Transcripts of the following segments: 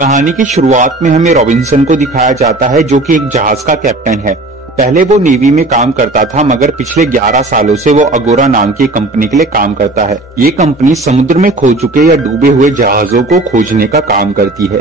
कहानी की शुरुआत में हमें रॉबिन्सन को दिखाया जाता है जो कि एक जहाज का कैप्टन है। पहले वो नेवी में काम करता था, मगर पिछले 11 सालों से वो अगोरा नाम की कंपनी के लिए काम करता है। ये कंपनी समुद्र में खो चुके या डूबे हुए जहाजों को खोजने का काम करती है।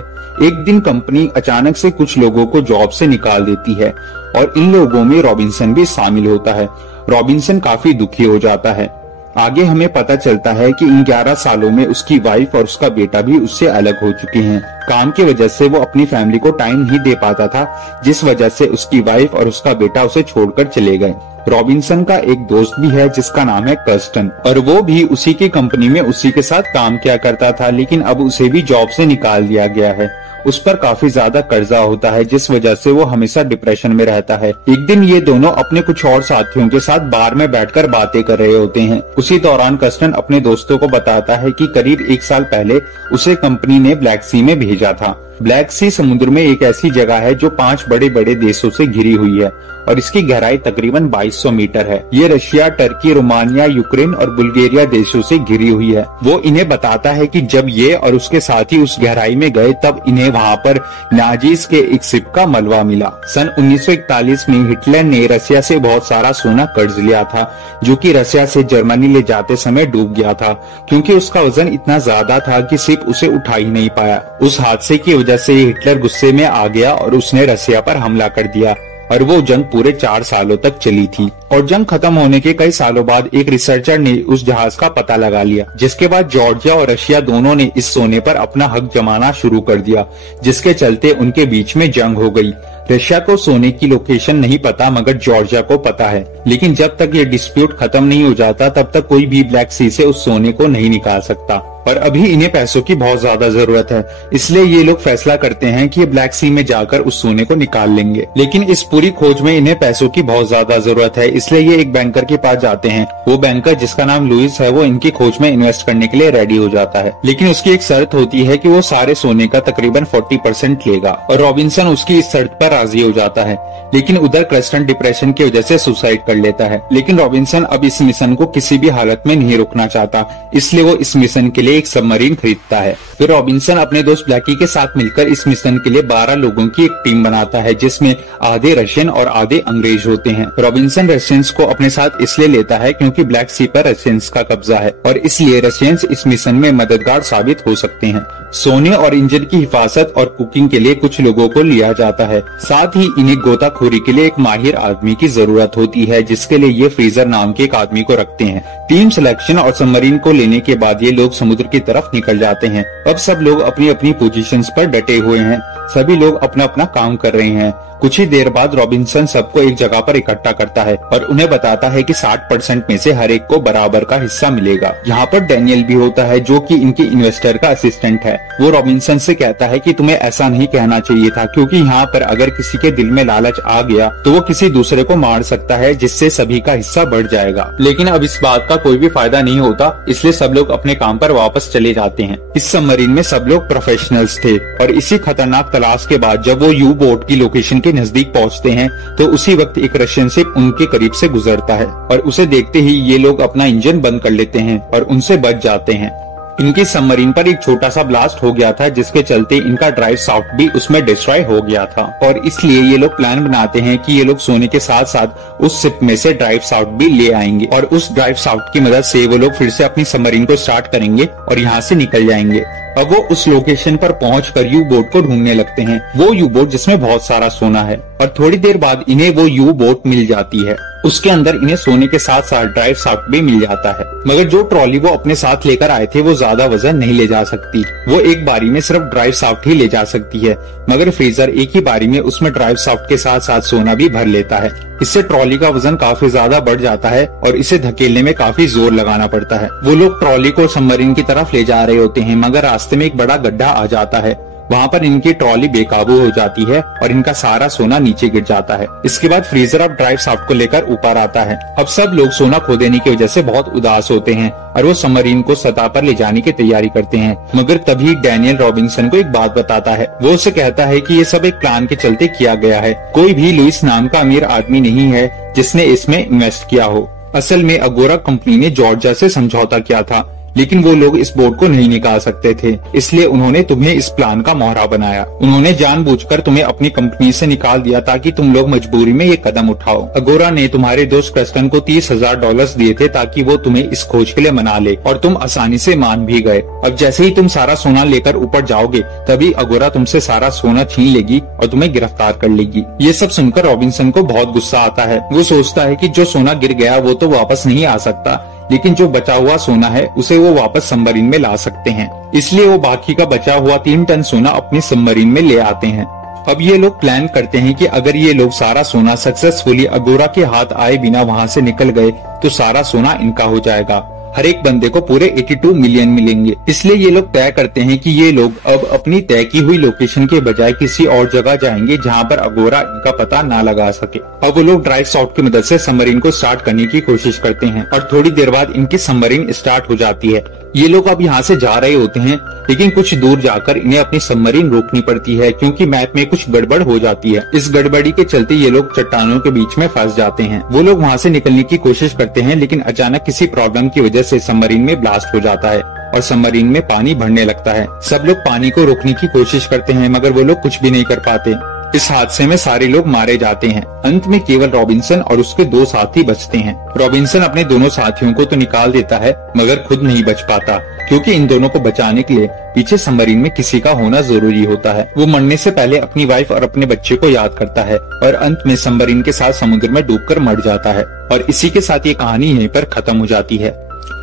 एक दिन कंपनी अचानक से कुछ लोगों को जॉब से निकाल देती है और इन लोगों में रॉबिन्सन भी शामिल होता है। रॉबिन्सन काफी दुखी हो जाता है। आगे हमें पता चलता है कि इन 11 सालों में उसकी वाइफ और उसका बेटा भी उससे अलग हो चुके हैं। काम की वजह से वो अपनी फैमिली को टाइम नहीं दे पाता था, जिस वजह से उसकी वाइफ और उसका बेटा उसे छोड़कर चले गए। रॉबिन्सन का एक दोस्त भी है जिसका नाम है कर्स्टन, और वो भी उसी की कंपनी में उसी के साथ काम किया करता था, लेकिन अब उसे भी जॉब से निकाल दिया गया है। उस पर काफी ज्यादा कर्जा होता है, जिस वजह से वो हमेशा डिप्रेशन में रहता है। एक दिन ये दोनों अपने कुछ और साथियों के साथ बार में बैठकर बातें कर रहे होते हैं। उसी दौरान कर्स्टन अपने दोस्तों को बताता है कि करीब 1 साल पहले उसे कंपनी ने ब्लैक सी में भेजा था। ब्लैक सी समुद्र में एक ऐसी जगह है जो 5 बड़े बड़े देशों से घिरी हुई है और इसकी गहराई तकरीबन 2200 मीटर है। ये रशिया, टर्की, रोमानिया, यूक्रेन और बुल्गारिया देशों से घिरी हुई है। वो इन्हें बताता है कि जब ये और उसके साथी उस गहराई में गए तब इन्हें वहाँ पर नाजीज के एक शिप का मलबा मिला। सन 1941 में हिटलर ने रशिया से बहुत सारा सोना कर्ज लिया था, जो कि रशिया से जर्मनी ले जाते समय डूब गया था, क्योंकि उसका वजन इतना ज्यादा था कि शिप उसे उठा ही नहीं पाया। उस हादसे की वजह से हिटलर गुस्से में आ गया और उसने रशिया पर हमला कर दिया और वो जंग पूरे 4 सालों तक चली थी। और जंग खत्म होने के कई सालों बाद एक रिसर्चर ने उस जहाज का पता लगा लिया, जिसके बाद जॉर्जिया और रशिया दोनों ने इस सोने पर अपना हक जमाना शुरू कर दिया, जिसके चलते उनके बीच में जंग हो गई। रशिया को सोने की लोकेशन नहीं पता, मगर जॉर्जिया को पता है। लेकिन जब तक ये डिस्प्यूट खत्म नहीं हो जाता तब तक कोई भी ब्लैक सी से उस सोने को नहीं निकाल सकता। और अभी इन्हें पैसों की बहुत ज्यादा जरूरत है, इसलिए ये लोग फैसला करते हैं कि ये ब्लैक सी में जाकर उस सोने को निकाल लेंगे। लेकिन इस पूरी खोज में इन्हें पैसों की बहुत ज्यादा जरूरत है, इसलिए ये एक बैंकर के पास जाते हैं। वो बैंकर, जिसका नाम लुइस है, वो इनकी खोज में इन्वेस्ट करने के लिए रेडी हो जाता है। लेकिन उसकी एक शर्त होती है कि वो सारे सोने का तकरीबन 40% लेगा, और रॉबिन्सन उसकी इस शर्त पर राजी हो जाता है। लेकिन उधर कर्स्टन डिप्रेशन की वजह से सुसाइड कर लेता है। लेकिन रॉबिन्सन अब इस मिशन को किसी भी हालत में नहीं रुकना चाहता, इसलिए वो इस मिशन के लिए एक सबमरीन खरीदता है। फिर रॉबिन्सन अपने दोस्त ब्लैकी के साथ मिलकर इस मिशन के लिए 12 लोगों की एक टीम बनाता है, जिसमें आधे रशियन और आधे अंग्रेज होते हैं। रॉबिन्सन रशियंस को अपने साथ इसलिए लेता है क्योंकि ब्लैक सी पर रशियंस का कब्जा है और इसलिए रशियंस इस मिशन में मददगार साबित हो सकते हैं। सोने और इंजन की हिफाजत और कुकिंग के लिए कुछ लोगों को लिया जाता है। साथ ही इन्हें गोताखोरी के लिए एक माहिर आदमी की जरूरत होती है, जिसके लिए ये फ्रीजर नाम के एक आदमी को रखते हैं। टीम सिलेक्शन और सबमरीन को लेने के बाद ये लोग समुद्र की तरफ निकल जाते हैं। अब सब लोग अपनी अपनी पोजीशंस पर डटे हुए हैं। सभी लोग अपना अपना काम कर रहे हैं। कुछ ही देर बाद रॉबिन्सन सबको एक जगह पर इकट्ठा करता है और उन्हें बताता है कि 60% में से हर एक को बराबर का हिस्सा मिलेगा। यहाँ पर डैनियल भी होता है, जो कि इनके इन्वेस्टर का असिस्टेंट है। वो रॉबिन्सन से कहता है कि तुम्हें ऐसा नहीं कहना चाहिए था, क्योंकि यहाँ पर अगर किसी के दिल में लालच आ गया तो वो किसी दूसरे को मार सकता है, जिससे सभी का हिस्सा बढ़ जाएगा। लेकिन अब इस बात का कोई भी फायदा नहीं होता, इसलिए सब लोग अपने काम पर वापस चले जाते हैं। इस सबमरीन में सब लोग प्रोफेशनल्स थे और इसी खतरनाक तलाश के बाद जब वो यू बोट की लोकेशन के नजदीक पहुंचते हैं तो उसी वक्त एक रशियन शिप उनके करीब से गुजरता है और उसे देखते ही ये लोग अपना इंजन बंद कर लेते हैं और उनसे बच जाते हैं। इनकी सबमरीन पर एक छोटा सा ब्लास्ट हो गया था, जिसके चलते इनका ड्राइव शाफ्ट भी उसमें डिस्ट्रॉय हो गया था और इसलिए ये लोग प्लान बनाते हैं कि ये लोग सोने के साथ साथ उस शिप में से ड्राइव शाफ्ट भी ले आएंगे और उस ड्राइव शाफ्ट की मदद से वो लोग फिर से अपनी सबमरीन को स्टार्ट करेंगे और यहाँ से निकल जाएंगे। अब वो उस लोकेशन पर पहुंचकर यू बोट को ढूंढने लगते हैं, वो यू बोट जिसमें बहुत सारा सोना है। और थोड़ी देर बाद इन्हें वो यू बोट मिल जाती है। उसके अंदर इन्हें सोने के साथ साथ ड्राइव शाफ्ट भी मिल जाता है, मगर जो ट्रॉली वो अपने साथ लेकर आए थे वो ज्यादा वजन नहीं ले जा सकती। वो एक बारी में सिर्फ ड्राइव शाफ्ट ही ले जा सकती है, मगर फ्रीजर एक ही बारी में उसमें ड्राइव शाफ्ट के साथ साथ सोना भी भर लेता है। इससे ट्रॉली का वजन काफी ज्यादा बढ़ जाता है और इसे धकेलने में काफी जोर लगाना पड़ता है। वो लोग ट्रॉली को सबमरीन की तरफ ले जा रहे होते हैं, मगर रास्ते में एक बड़ा गड्ढा आ जाता है। वहाँ पर इनकी ट्रॉली बेकाबू हो जाती है और इनका सारा सोना नीचे गिर जाता है। इसके बाद फ्रीजर अब ड्राइव शाफ्ट को लेकर ऊपर आता है। अब सब लोग सोना खो देने की वजह से बहुत उदास होते हैं और वो सबमरीन को सतह पर ले जाने की तैयारी करते हैं, मगर तभी डैनियल रॉबिन्सन को एक बात बताता है। वो उसे कहता है कि ये सब एक प्लान के चलते किया गया है। कोई भी लुइस नाम का अमीर आदमी नहीं है जिसने इसमें इन्वेस्ट किया हो। असल में अगोरा कंपनी ने जॉर्जिया से समझौता किया था, लेकिन वो लोग इस बोट को नहीं निकाल सकते थे, इसलिए उन्होंने तुम्हें इस प्लान का मोहरा बनाया। उन्होंने जानबूझकर तुम्हें अपनी कंपनी से निकाल दिया ताकि तुम लोग मजबूरी में ये कदम उठाओ। अगोरा ने तुम्हारे दोस्त क्रेस्टन को $30,000 दिए थे ताकि वो तुम्हें इस खोज के लिए मना ले, और तुम आसानी से मान भी गए। अब जैसे ही तुम सारा सोना लेकर ऊपर जाओगे तभी अगोरा तुमसे सारा सोना छीन लेगी और तुम्हें गिरफ्तार कर लेगी। ये सब सुनकर रॉबिन्सन को बहुत गुस्सा आता है। वो सोचता है कि जो सोना गिर गया वो तो वापस नहीं आ सकता, लेकिन जो बचा हुआ सोना है उसे वो वापस सबमरीन में ला सकते हैं। इसलिए वो बाकी का बचा हुआ 3 टन सोना अपनी सबमरीन में ले आते हैं। अब ये लोग प्लान करते हैं कि अगर ये लोग सारा सोना सक्सेसफुली अगोरा के हाथ आए बिना वहाँ से निकल गए तो सारा सोना इनका हो जाएगा। हर एक बंदे को पूरे 82 मिलियन मिलेंगे। इसलिए ये लोग तय करते हैं कि ये लोग अब अपनी तय की हुई लोकेशन के बजाय किसी और जगह जाएंगे जहाँ पर अगोरा इनका पता ना लगा सके। अब वो लोग ड्राइव शॉट की मदद से सबमरीन को स्टार्ट करने की कोशिश करते हैं और थोड़ी देर बाद इनकी सबमरीन स्टार्ट हो जाती है। ये लोग अब यहाँ से जा रहे होते हैं, लेकिन कुछ दूर जाकर इन्हें अपनी सबमरीन रोकनी पड़ती है क्योंकि मैप में कुछ गड़बड़ हो जाती है। इस गड़बड़ी के चलते ये लोग चट्टानों के बीच में फंस जाते हैं। वो लोग वहाँ से निकलने की कोशिश करते हैं, लेकिन अचानक किसी प्रॉब्लम की वजह से सबमरीन में ब्लास्ट हो जाता है और सबमरीन में पानी भरने लगता है। सब लोग पानी को रोकने की कोशिश करते हैं, मगर वो लोग कुछ भी नहीं कर पाते। इस हादसे में सारे लोग मारे जाते हैं। अंत में केवल रॉबिन्सन और उसके 2 साथी बचते हैं। रॉबिन्सन अपने दोनों साथियों को तो निकाल देता है, मगर खुद नहीं बच पाता क्योंकि इन दोनों को बचाने के लिए पीछे सबमरीन में किसी का होना जरूरी होता है। वो मरने से पहले अपनी वाइफ और अपने बच्चे को याद करता है और अंत में सबमरीन के साथ समुद्र में डूबकर मर जाता है। और इसी के साथ ये कहानी यहीं पर खत्म हो जाती है।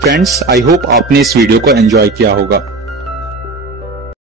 फ्रेंड्स, आई होप आपने इस वीडियो को एंजॉय किया होगा।